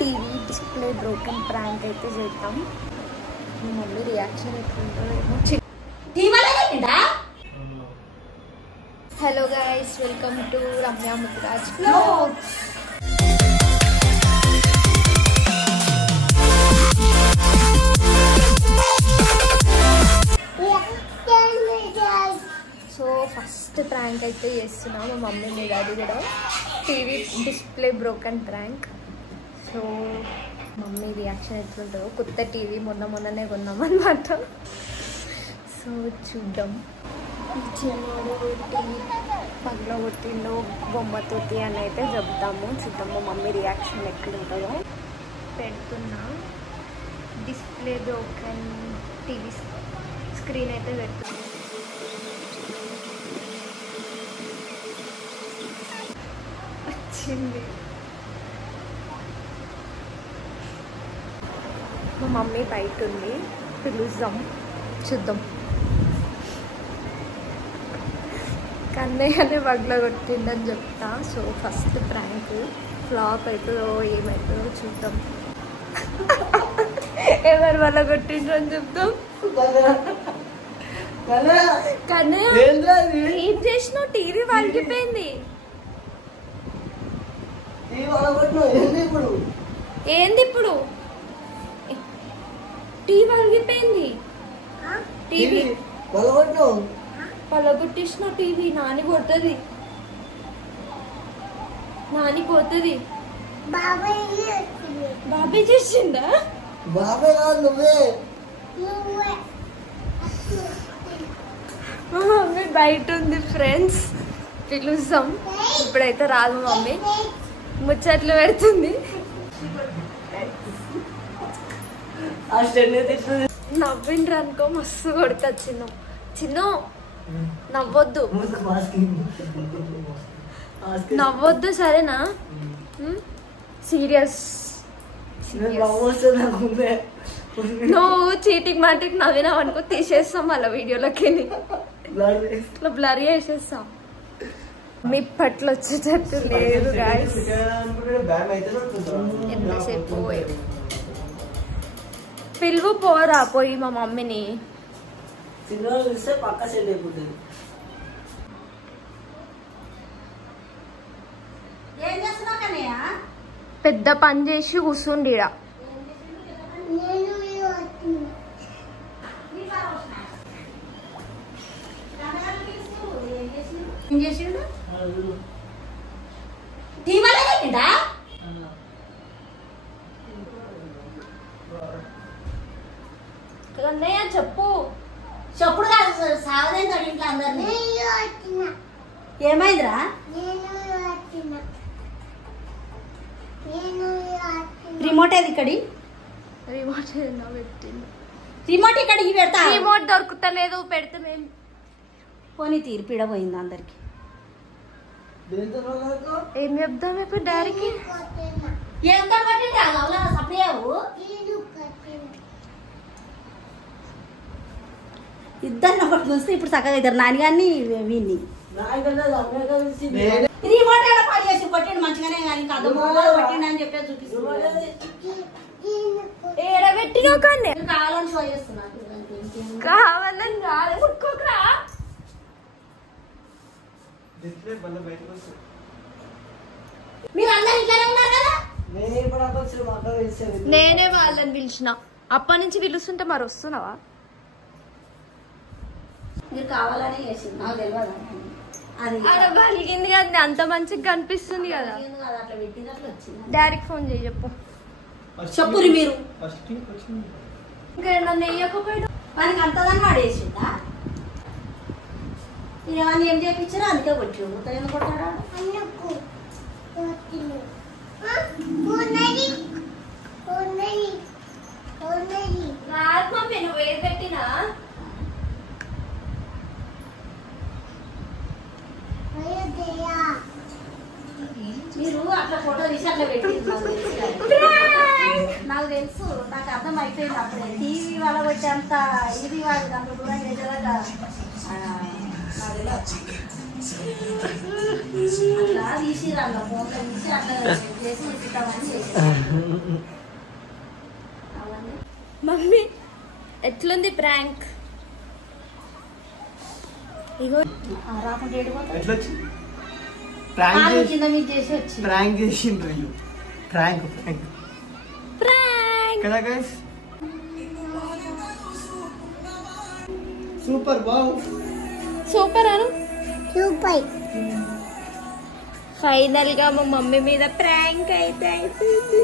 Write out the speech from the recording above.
TV display broken prank అయితే చేద్దాం. మీ మమ్మీ రియాక్షన్ ఎట్లుంటుందో. Hello guys, welcome to Ramya Muthuraj vlogs. So first prank అయితే చేస్తున్నాం మా మమ్మీ మీద. అది కూడా TV display broken prank. So mummy reaction ఎట్లుంటుందో. కొత్త టీవీ మొన్ననే కొన్నామన్నమాట. సో చూద్దాం. చిన్నోడు టీవీ పగల కొట్టిండో బొమ్మతోటి అని అయితే చెప్తాము. చూద్దాం మా మమ్మీ రియాక్షన్ ఎట్లుంటుందో. పెడుతున్నా డిస్ప్లే బ్రోకెన్ టీవీ స్క్రీన్ అయితే పెడుతుంది. వచ్చింది. మా మమ్మీ బయట ఉంది, పిలుద్దాం, చూద్దాం. కన్నయ్యనే బగ్ల కొట్టిందని చెప్తా. సో ఫస్ట్ ప్రాంక్ ఫ్లాప్ అవుతుందో ఏమవుతుందో చూద్దాం. ఎవరి వల్ల కొట్టిండ్రు అని చెప్తాం. కన్నయ్య ఏం చేసినావు? టీవీ వలిగిపోయింది. ఏంది ఇప్పుడు? టీవీ వలిగిపోయింది. టీవీ పలగొట్టిసిన టీవీ. నాని పోతుంది, నాని పోతుంది. బాబాయ్ చేసిందా? మా మమ్మీ బయట ఉంది ఫ్రెండ్స్, పిలుస్తాం. ఇప్పుడైతే రాదు మమ్మీ, ముచ్చట్లు పెడుతుంది. నవ్విండ్రు అనుకో మస్తు కొడుతా. చిన్న నవ్వొద్దు, నవ్వొద్దు, సరేనా? సీరియస్. నువ్వు చీటికి మాటికి నవ్వినావు అనుకో తీసేస్తాం మళ్ళీ వీడియోలకి, బ్లర్ చేసేస్తాం. మీ పట్ల వచ్చేటట్టు లేదు గాయ్స్. ఎంతసేపు పిలువు పోరా పోయి మా మమ్మీని. పెద్ద పని చేసి కూర్చుండిరా. అన్నయ్య చెప్పు. చెప్పుడు కాదు, సావదేంటి ఇంట్లో అందరినీ. ఏమైందిరా? రిమోట్ ఏది ఇక్కడి? రిమోట్ పెట్టింది. రిమోట్ ఇక్కడికి పెడతా. రిమోట్ దొరుకుతలేదు, పెడితే మేము పోనీ తీరు పీడపోయింది అందరికి. ఏం చెప్దాం ఇప్పుడు డాడీకి? ఏం కనబట్టింది సప్లయావు? ఇద్దరిని ఒకటి చూస్తే ఇప్పుడు చక్కగా ఇద్దరు నాన్నగారిని వీన్ని రిమోట్ ఏడ పని చేసి కొట్టిండు మంచిగానే, కానీ కొట్టిండు అని చెప్పి చూపిస్తున్నాడు. ఏడబెట్టిగా కానీ కావాలని షో చేస్తున్నాను. కావాలని రాదు. మీరు అందరు ఇట్లానే ఉన్నారు కదా. నేనే వాళ్ళని పిలిచిన. అప్పటి నుంచి పిలుస్తుంటే మరి వస్తున్నావా? మీరు కావాలని చేసింది నాకు తెలియదు. అది బలిగింది కదా, అంత మంచిగా కనిపిస్తుంది కదా. అట్లా పెట్టింది, అట్లా వచ్చింది. డాడీకి ఫోన్ చేయి చెప్పు. చెప్పురి మీరు. ఇంకా నన్ను వేయకపోయినా మనకి అంతదని వాడు వేసిందా? నేనేమన్నా ఏం చేయించారో అందుకే కొట్టి మొత్తం ఎందుకు కొట్టాడా? రాదు మమ్మీ, నువ్వు ఏది పెట్టినా. మీరు అట్లా ఫోటో తీసి అట్లా పెట్టింది నాకు తెలుసు. నాకు అర్థం అయిపోయింది అప్పుడే. టీవీ వాళ్ళ వచ్చేంత ఇది వాళ్ళు దాంట్లో దూరం చేసేదాకా నాకు తెలియదు. అట్లా తీసిరంట ఫోన్లో తీసి అట్లా చేసి ఇస్తామని చేసారు. మమ్మీ ఎట్లుంది ప్రాంక్? ఇగో రాకుండా ఏడిపోతా ఎట్లా వచ్చి కింద మీద చేసి వచ్చి ప్రాంక్ చేసిండ్రు. ప్రాంక్ ప్రాంక్ ప్రాంక్ కదా గైస్. సూపర్ బావ్. సూపర్ అను. సూపర్. ఫైనల్ గా మా మమ్మీ మీద ప్రాంక్ అయితే అయిపోయింది.